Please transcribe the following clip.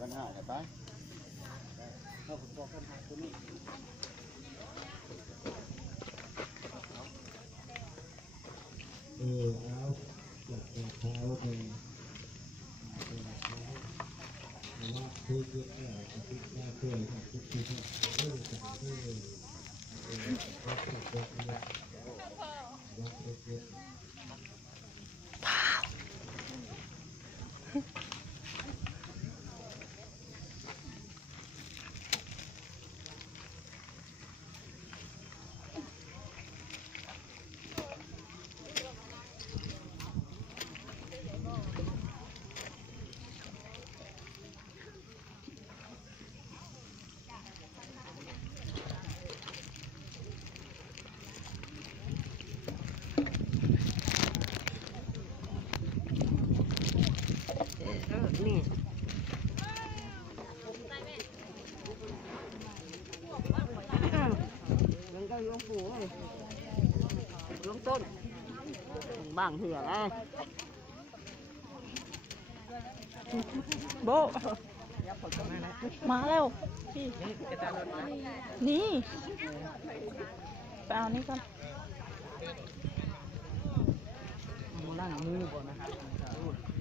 กันหาไปเราบอกกันหาตัวนี้เอาหลักเท้าเป็นว่าคุยกันแล้วคุยกันเพื่อนคุยกันเรื่องต่างๆรักนี่ยังก็ลงปูลงต้นบางเถื่อไงโบมาแล้วพี่นี่ไปเอานี่ก่อนมือล่างมือก่อนนะครับ